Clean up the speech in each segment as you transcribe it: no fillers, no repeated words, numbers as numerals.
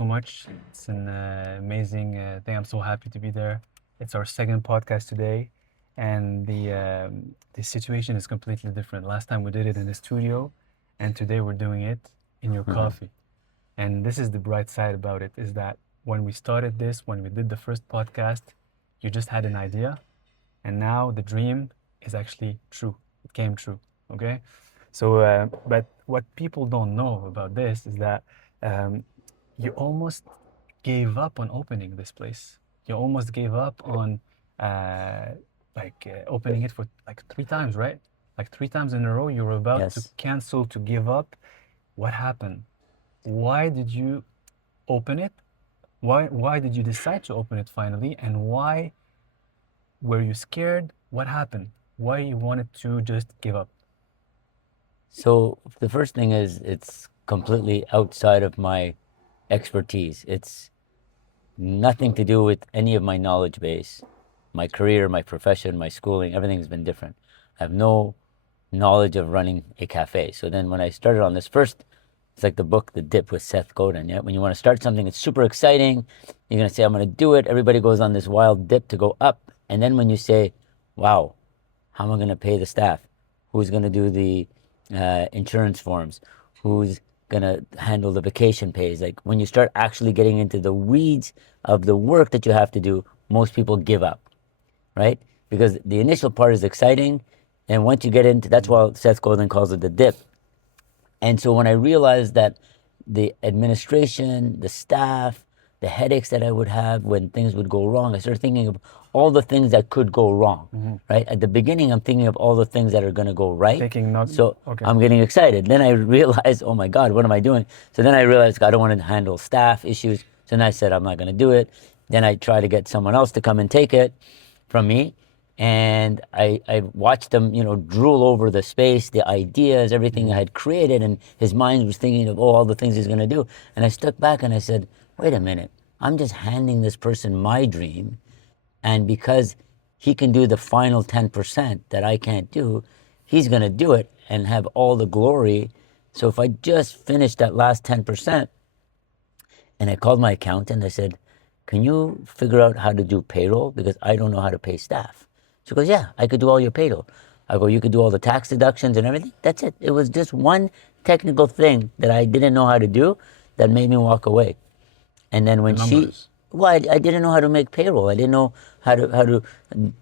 so much. It's an amazing thing. I'm so happy to be there. It's our second podcast today, and the situation is completely different. Last time we did it in the studio, and today we're doing it in your coffee. And this is the bright side about it, is that when we started this, when we did the first podcast, you just had an idea, and now the dream is actually true. It came true. Okay. So, but what people don't know about this is that um, you almost gave up on opening this place. You almost gave up on opening it for like 3 times, right? Like 3 times in a row, you were about to Yes. cancel, to give up. What happened? Why did you open it? Why did you decide to open it finally? And why were you scared? What happened? Why you wanted to just give up? So the first thing is it's completely outside of my expertise. It's nothing to do with any of my knowledge base. My career, my profession, my schooling, everything's been different. I have no knowledge of running a cafe. So then when I started on this first, it's like the book, The Dip with Seth Godin. Yeah? When you want to start something, it's super exciting. You're going to say, I'm going to do it. Everybody goes on this wild dip to go up. And then when you say, wow, how am I going to pay the staff? Who's going to do the insurance forms? Who's going to handle the vacation pays? Like when you start actually getting into the weeds of the work that you have to do, most people give up, right? Because the initial part is exciting. And once you get into, that's why Seth Godin calls it the dip. And so when I realized that the administration, the staff, the headaches that I would have when things would go wrong, I started thinking of all the things that could go wrong, right? At the beginning, I'm thinking of all the things that are going to go right. Thinking not So okay. I'm getting excited. Then I realized, oh my God, what am I doing? So then I realized I don't want to handle staff issues. So then I said, I'm not going to do it. Then I try to get someone else to come and take it from me. And I watched him, drool over the space, the ideas, everything I had created, and his mind was thinking of all the things he's going to do. And I stuck back and I said, wait a minute, I'm just handing this person my dream, and because he can do the final 10% that I can't do, he's going to do it and have all the glory. So if I just finish that last 10%, and I called my accountant, I said, can you figure out how to do payroll? Because I don't know how to pay staff. She goes, yeah, I could do all your payroll. I go, you could do all the tax deductions and everything? That's it. It was just one technical thing that I didn't know how to do that made me walk away. And then when I didn't know how to make payroll. I didn't know how to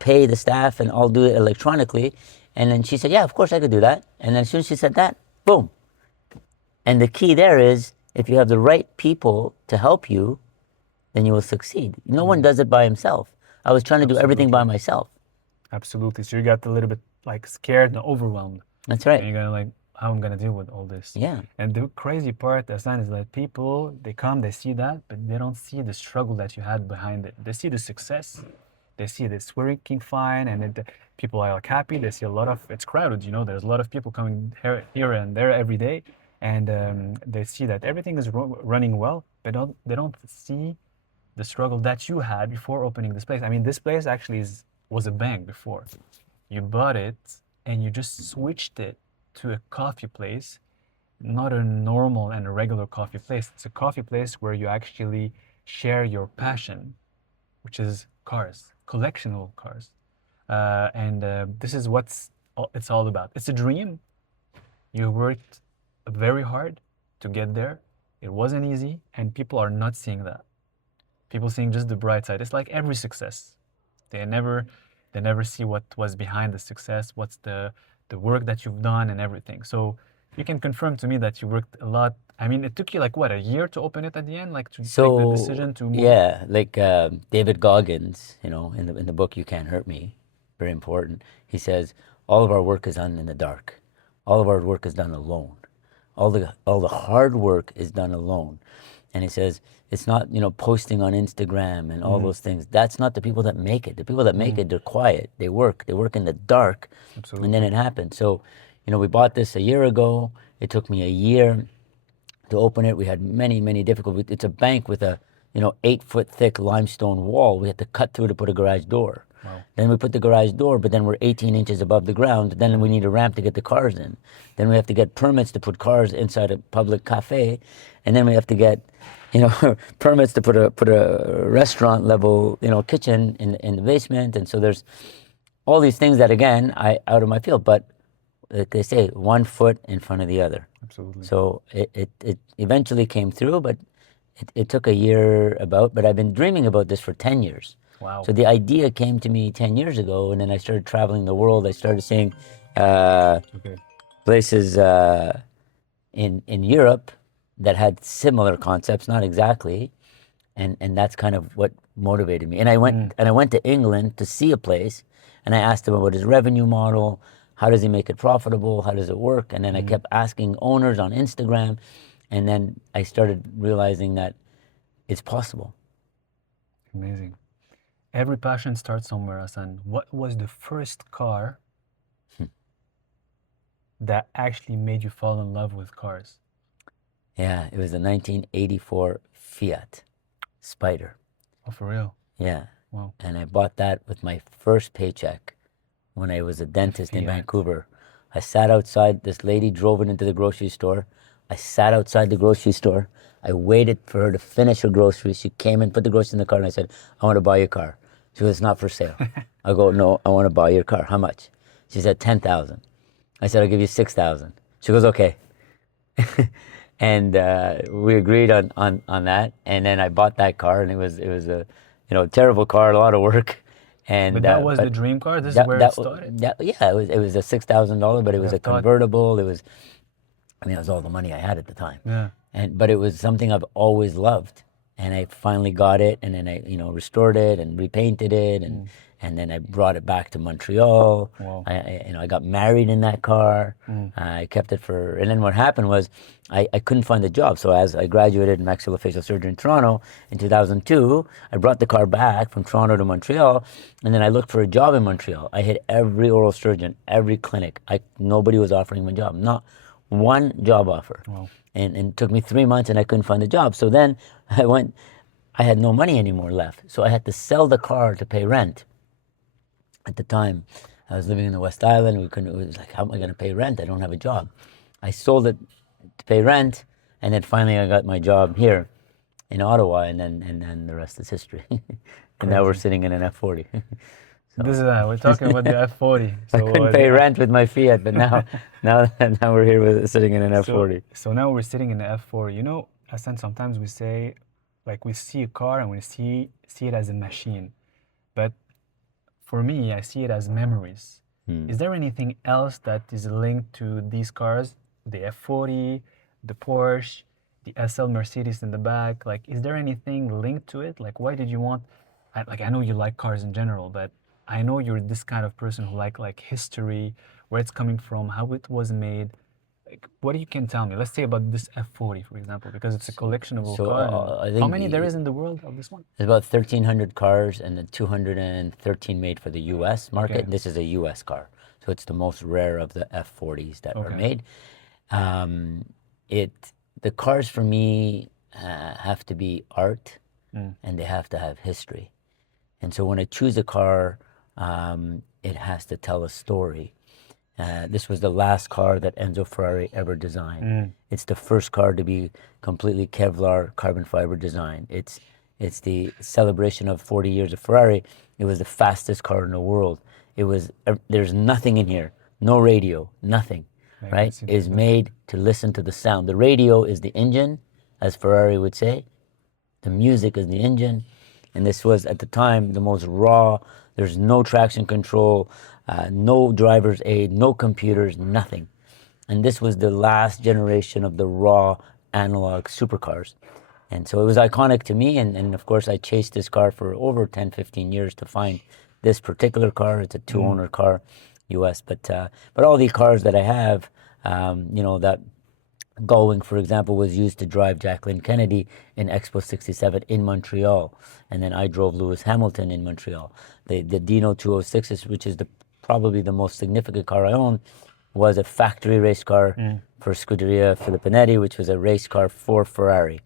pay the staff, and I'll do it electronically. And then she said, yeah, of course I could do that. And then as soon as she said that, boom. And the key there is, if you have the right people to help you, then you will succeed. No one does it by himself. I was trying to do everything by myself. Absolutely. So you got a little bit like scared and overwhelmed. That's right. And you're gonna like, how am I gonna deal with all this? Yeah. And the crazy part, Hassan, is that people, they come, they see that, but they don't see the struggle that you had behind it. They see the success. They see this working fine, and people are like happy. They see a lot of, it's crowded, there's a lot of people coming here and there every day. And they see that everything is running well, but they don't see the struggle that you had before opening this place. I mean, this place actually was a bank before. You bought it and you just switched it to a coffee place, not a normal and a regular coffee place. It's a coffee place where you actually share your passion, which is cars, collectional cars. And this is it's all about. It's a dream. You worked very hard to get there. It wasn't easy, and people are not seeing that. People seeing just the bright side. It's like every success. They never see what was behind the success, what's the work that you've done and everything. So you can confirm to me that you worked a lot. I mean, it took you like what, a year to open it at the end, like to take the decision to move? Yeah, like David Goggins, in the book You Can't Hurt Me, very important. He says all of our work is done in the dark. All of our work is done alone. All the hard work is done alone. And he says, it's not, posting on Instagram and all those things. That's not the people that make it. The people that make it, they're quiet. They work in the dark. Absolutely. And then it happens. So, we bought this a year ago. It took me a year to open it. We had many, many difficulties. It's a bank with a, 8-foot thick limestone wall. We had to cut through to put a garage door. Wow. Then we put the garage door, but then we're 18 inches above the ground. Then we need a ramp to get the cars in. Then we have to get permits to put cars inside a public cafe. And then we have to get permits to put a restaurant level, kitchen in the basement, and so there's all these things that again I out of my field, but like they say, one foot in front of the other. Absolutely. So it eventually came through, but it took a year about. But I've been dreaming about this for 10 years. Wow. So the idea came to me 10 years ago, and then I started traveling the world. I started seeing uh, Okay. places in Europe that had similar concepts, not exactly, and that's kind of what motivated me. And I went to England to see a place, and I asked him about his revenue model. How does he make it profitable? How does it work? And then I kept asking owners on Instagram, and then I started realizing that it's possible. Amazing. Every passion starts somewhere, Hassan. What was the first car that actually made you fall in love with cars? Yeah, it was a 1984 Fiat Spider. Oh, for real? Yeah, Wow. and I bought that with my first paycheck when I was a dentist in Fiat. Vancouver. I sat outside. This lady drove it into the grocery store. I sat outside the grocery store. I waited for her to finish her groceries. She came and put the groceries in the car, and I said, "I want to buy your car." She goes, "It's not for sale." I go, "No, I want to buy your car. How much?" She said, 10,000. I said, "I'll give you 6,000." She goes, "Okay." And we agreed on that. And then I bought that car, and it was a terrible car, a lot of work. But And that was the but dream car. This is that where it that started. that yeah, it was a $6,000, but it Would was have a thought. convertible. It was all the money I had at the time, Yeah. but it was something I've always loved, and I finally got it, and then I restored it and repainted it, and then I brought it back to Montreal. Wow. I got married in that car. I kept it and then what happened was I couldn't find a job. So as I graduated in maxillofacial surgery in Toronto in 2002, I brought the car back from Toronto to Montreal, and then I looked for a job in Montreal. I hit every oral surgeon, every clinic. Nobody was offering me a job, not one job offer. Wow. And it took me 3 months, and I couldn't find a job. So then I had no money anymore left. So I had to sell the car to pay rent. At the time, I was living in the West Island. It was like, how am I going to pay rent? I don't have a job. I sold it to pay rent, and then finally I got my job here in Ottawa, and then the rest is history. And now we're Crazy. sitting in an F40. This is we're talking about the F40. I So couldn't pay rent with my Fiat, but now we're here sitting in an F40. so now we're sitting in the F40. Hassan, sometimes we say, like we see a car and we see it as a machine, but for me, I see it as memories. Is there anything else that is linked to these cars? The F40, the Porsche, the SL Mercedes in the back? Like, is there anything linked to it? Like, why did you want, I know you like cars in general, but I know you're this kind of person who like history, where it's coming from, how it was made. Like, what you can tell me? Let's say about this F40, for example, because it's a collectionable So car. And I how think many there is in the world of this one? there's about 1,300 cars, and then 213 made for the U.S. market. Okay. This is a U.S. car, so it's the most rare of the F40s that are Okay. made. Um, it the cars for me have to be art, and they have to have history. And so when I choose a car, it has to tell a story. This was the last car that Enzo Ferrari ever designed. It's the first car to be completely Kevlar carbon fiber design. It's the celebration of 40 years of Ferrari. It was the fastest car in the world. There's nothing in here, no radio, nothing, I can right? see It is that. made to listen to the sound. The radio is the engine, as Ferrari would say. The music is the engine, and this was at the time the most raw. There's no traction control, no driver's aid, no computers, nothing. And this was the last generation of the raw analog supercars. And so it was iconic to me. And of course, I chased this car for over 10, 15 years to find this particular car. It's a two-owner car, US. But all these cars that I have, that Gullwing, for example, was used to drive Jacqueline Kennedy in Expo 67 in Montreal. And then I drove Lewis Hamilton in Montreal. The Dino 206, which is probably the most significant car I own, was a factory race car for Scuderia Filippinetti, which was a race car for Ferrari.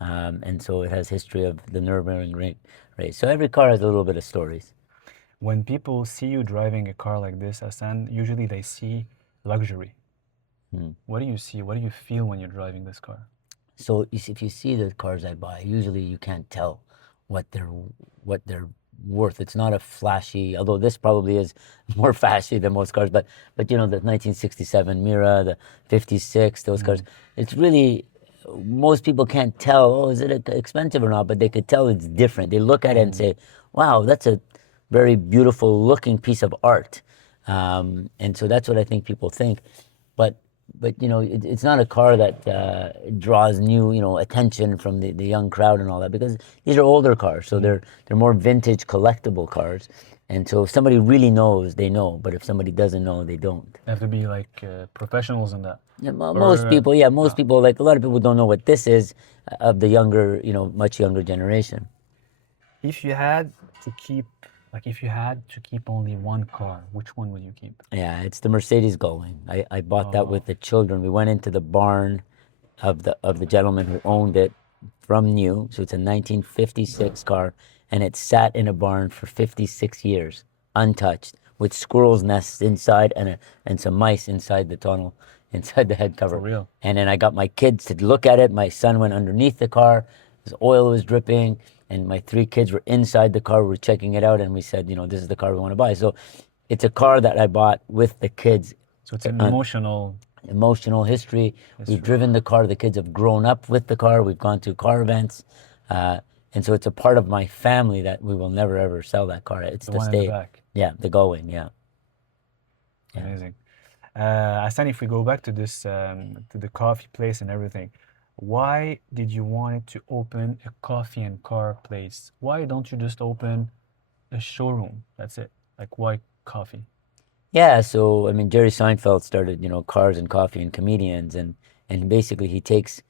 And so it has history of the Nürburgring race. So every car has a little bit of stories. When people see you driving a car like this, Hassan, usually they see luxury. What do you see? What do you feel when you're driving this car? So if you see the cars I buy, usually you can't tell what they're worth. It's not a flashy, although this probably is more flashy than most cars. But the 1967 Mira, the 56, those cars. Mm. It's really most people can't tell. Oh, is it expensive or not? But they could tell it's different. They look at it and Mm. say, "Wow, that's a very beautiful looking piece of art." And so that's what I think people think. But it's not a car that draws new attention from the young crowd and all that, because these are older cars, so Mm. they're more vintage collectible cars. And so if somebody really knows, they know. But if somebody doesn't know, they don't. They have to be like professionals in that. Yeah, most Or people, yeah, most uh, people, like a lot of people don't know what this is, of the younger, much younger generation. if you had to keep, if you had to keep only one car, which one would you keep? Yeah, it's the Mercedes Gullwing. I bought that Oh, with the children. We went into the barn of the gentleman who owned it from new. So it's a 1956 car, and it sat in a barn for 56 years, untouched, with squirrels' nests inside and some mice inside the tunnel, inside the head for cover. real? And then I got my kids to look at it. My son went underneath the car. His oil was dripping, and my three kids were inside the car. We were checking it out, and we said, this is the car we want to buy. So it's a car that I bought with the kids. So it's an uh, emotional Emotional history. We've history. driven the car. The kids have grown up with the car. We've gone to car events. Uh, and so it's a part of my family that we will never ever sell that car. It's The to one in the stay. back. Yeah, the going. Yeah, yeah. Amazing. Hassan, if we go back to this, to the coffee place and everything, why did you want it to open a coffee and car place? Why don't you just open a showroom? That's it. Like, why coffee? Yeah, so I mean, Jerry Seinfeld started, Cars and Coffee and Comedians, and basically he takes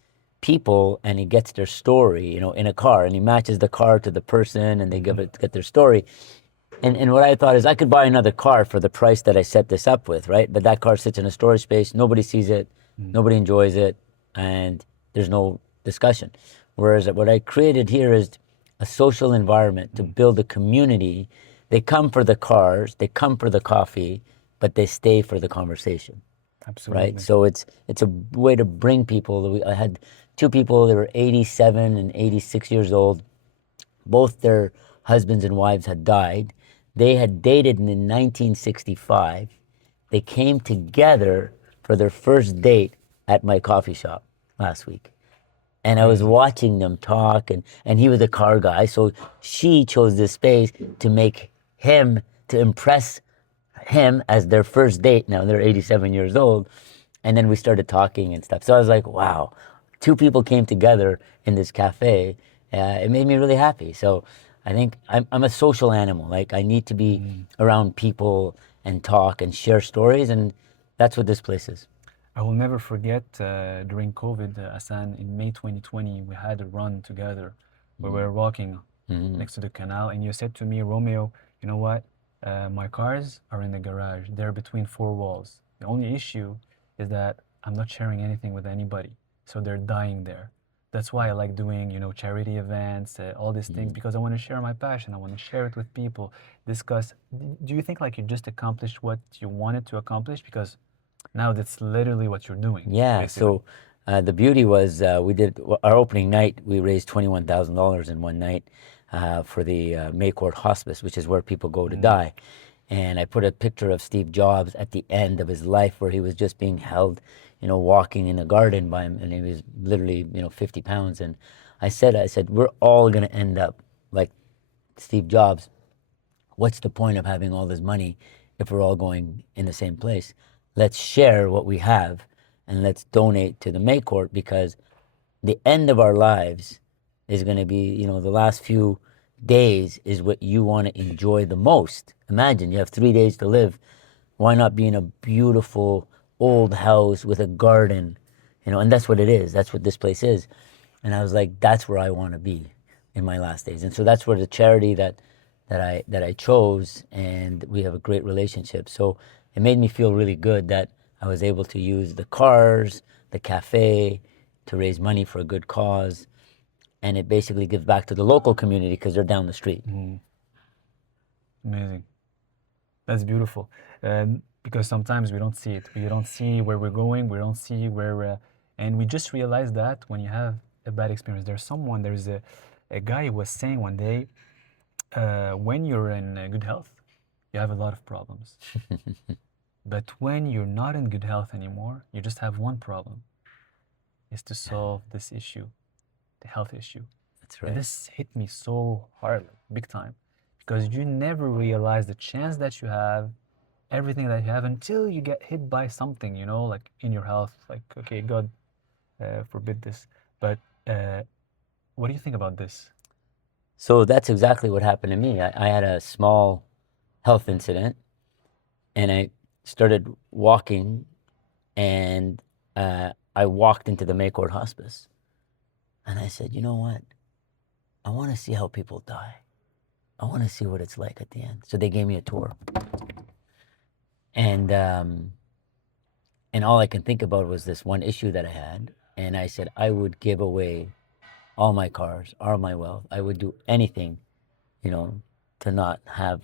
people and he gets their story, in a car, and he matches the car to the person, and they Hmm. get their story. And what I thought is I could buy another car for the price that I set this up with, right? But that car sits in a storage space, nobody sees it, Mm. nobody enjoys it, and there's no discussion. Whereas what I created here is a social environment to Mm. build a community. They come for the cars, they come for the coffee, but they stay for the conversation, right? Absolutely. So it's a way to bring people. I had two people, they were 87 and 86 years old. Both their husbands and wives had died. They had dated in 1965. They came together for their first date at my coffee shop last week. And I was Crazy. watching them talk, and he was a car guy. So she chose this space to make him, to impress him as their first date. Now they're 87 years old. And then we started talking and stuff. So I was like, wow, two people came together in this cafe. It made me really happy. So I think I'm a social animal. Like, I need to be Mm. around people and talk and share stories. And that's what this place is. I will never forget during COVID, Hassan, in May 2020, we had a run together where we were walking Mm-hmm. next to the canal, and you said to me, Romeo, you know what? My cars are in the garage. They're between four walls. The only issue is that I'm not sharing anything with anybody, so they're dying there. That's why I like doing, charity events, all these things, because I want to share my passion. I want to share it with people, discuss. Do you think like you just accomplished what you wanted to accomplish? Because now that's literally what you're doing, Yeah, basically. so the beauty was we did our opening night. We raised $21,000 in one night for the May Court Hospice, which is where people go to Mm. die. And I put a picture of Steve Jobs at the end of his life, where he was just being held, walking in a garden by him, and he was literally, 50 pounds. And I said, we're all gonna end up like Steve Jobs. What's the point of having all this money if we're all going in the same place? Let's share what we have, and let's donate to the May Court, because the end of our lives is going to be, the last few days is what you want to enjoy the most. Imagine you have 3 days to live. Why not be in a beautiful old house with a garden? And that's what it is. That's what this place is. And I was like, that's where I want to be in my last days. And so that's where the charity that I chose, and we have a great relationship. So it made me feel really good that I was able to use the cars, the cafe, to raise money for a good cause, and it basically gives back to the local community because they're down the street. Mm. Amazing. That's beautiful. Because sometimes we don't see it. We don't see where we're going. We don't see where And we just realized that when you have a bad experience, there's a guy who was saying one day, when you're in good health, you have a lot of problems. But when you're not in good health anymore, you just have one problem, is to solve this issue, the health issue. That's And right. this hit me so hard, like, big time, because you never realize the chance that you have, everything that you have, until you get hit by something, like in your health. Like, okay, God forbid this. But what do you think about this? So that's exactly what happened to me. I had a small health incident, and I started walking, and I walked into the Maycourt Hospice, and I said, you know what? I want to see how people die. I want to see what it's like at the end. So they gave me a tour, and all I can think about was this one issue that I had, and I said I would give away all my cars, all my wealth. I would do anything, you know, to not have,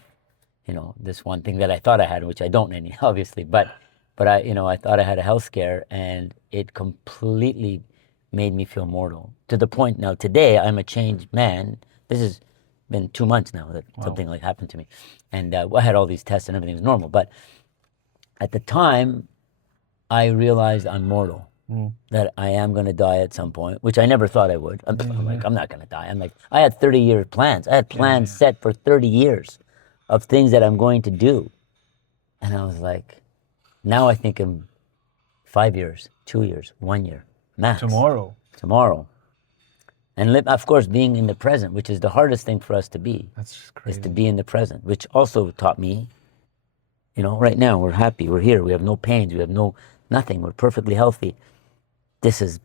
this one thing that I thought I had, which I don't any, obviously. But I thought I had a health scare, and it completely made me feel mortal to the point now. Today, I'm a changed man. This has been 2 months now that Wow. something like happened to me, and I had all these tests and everything was normal. But at the time, I realized I'm mortal, that I am going to die at some point, which I never thought I would. I'm like, I'm not going to die. I'm like, I had 30-year plans. I had plans Yeah. set for 30 years of things that I'm going to do. And I was like, now I think in 5 years, 2 years, 1 year, max. Tomorrow. And live, of course, being in the present, which is the hardest thing for us to be, That's just is to crazy. be in the present, which also taught me, right now we're happy, we're here, we have no pains, we have nothing, we're perfectly healthy. This is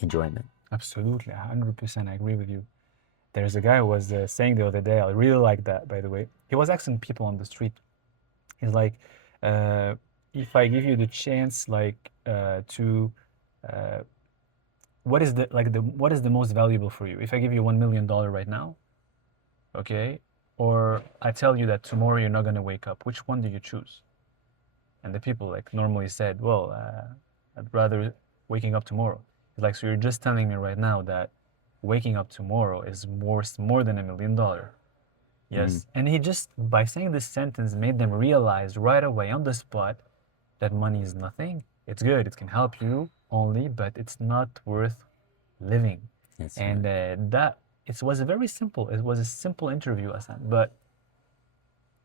enjoyment. Absolutely, 100%. I agree with you. There's a guy who was saying the other day, I really like that, by the way. He was asking people on the street. He's like, uh, if I give you the chance, like, to, uh, what is the most valuable for you? If I give you $1 million right now, okay, or I tell you that tomorrow you're not gonna wake up, which one do you choose? And the people like normally said, well, I'd rather waking up tomorrow. He's like, so you're just telling me right now that waking up tomorrow is more than $1 million. Yes. And he just, by saying this sentence, made them realize right away on the spot that money is nothing. It's good, it can help you only, but it's not worth living. That's And that it was a very simple, it was a simple interview, Hassan, but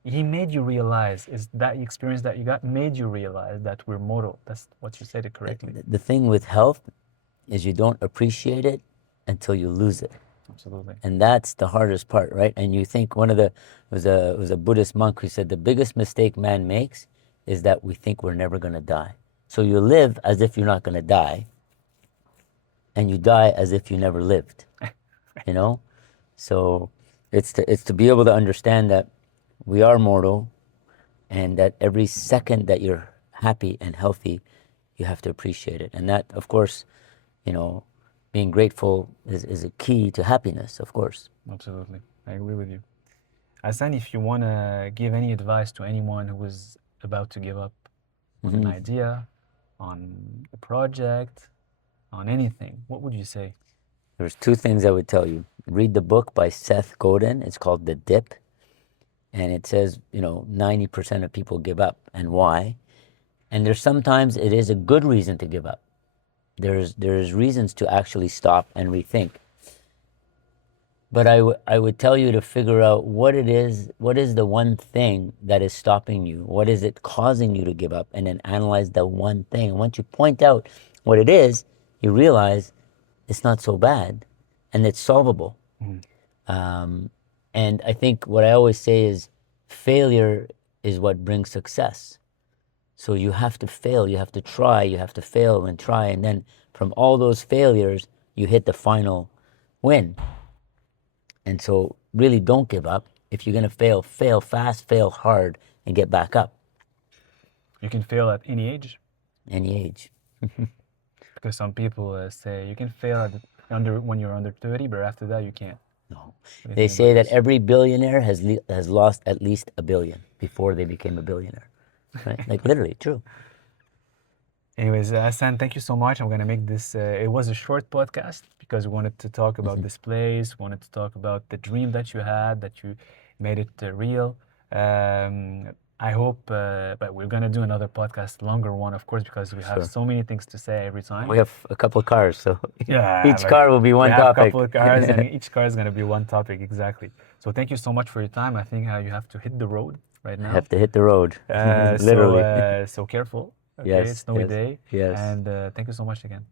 he made you realize, is that experience that you got made you realize that we're mortal. That's what you said it correctly. the thing with health is you don't appreciate it until you lose it. Absolutely. And that's the hardest part, right? And you think one of the was a Buddhist monk who said the biggest mistake man makes is that we think we're never going to die. So you live as if you're not going to die, and you die as if you never lived. You know, so it's to be able to understand that we are mortal, and that every second that you're happy and healthy, you have to appreciate it. And that, of course, being grateful is a key to happiness, of course. Absolutely. I agree with you. Hassan, if you want to give any advice to anyone who is about to give up on an idea, on a project, on anything, what would you say? There's two things I would tell you. Read the book by Seth Godin. It's called The Dip. And it says, 90% of people give up, and why. And there's sometimes it is a good reason to give up. There's reasons to actually stop and rethink. But I would tell you to figure out what is the one thing that is stopping you? What is it causing you to give up? And then analyze the one thing. And once you point out what it is, you realize it's not so bad and it's solvable. And I think what I always say is failure is what brings success. So you have to fail, you have to try, you have to fail and try. And then from all those failures, you hit the final win. And so really don't give up. If you're going to fail, fail fast, fail hard, and get back up. You can fail at any age, Any age. because some people say you can fail when you're under 30, but after that you can't. No. What do you They think say about that this? every billionaire has lost at least $1 billion before they became a billionaire. Right? Like literally, true. Anyways, Hassan, thank you so much. I'm gonna make this. It was a short podcast because we wanted to talk about Mhm. this place. Wanted to talk about the dream that you had, that you made it real. I hope, but we're gonna do another podcast, longer one, of course, because we have Sure. so many things to say every time. We have a couple of cars, so Yeah, each like car will be we one have a couple topic. of cars, and each car is gonna be one topic exactly. So thank you so much for your time. I think you have to hit the road right I now. have to hit the road, literally. So careful. Okay, Yes, snowy yes, day, yes. and thank you so much again.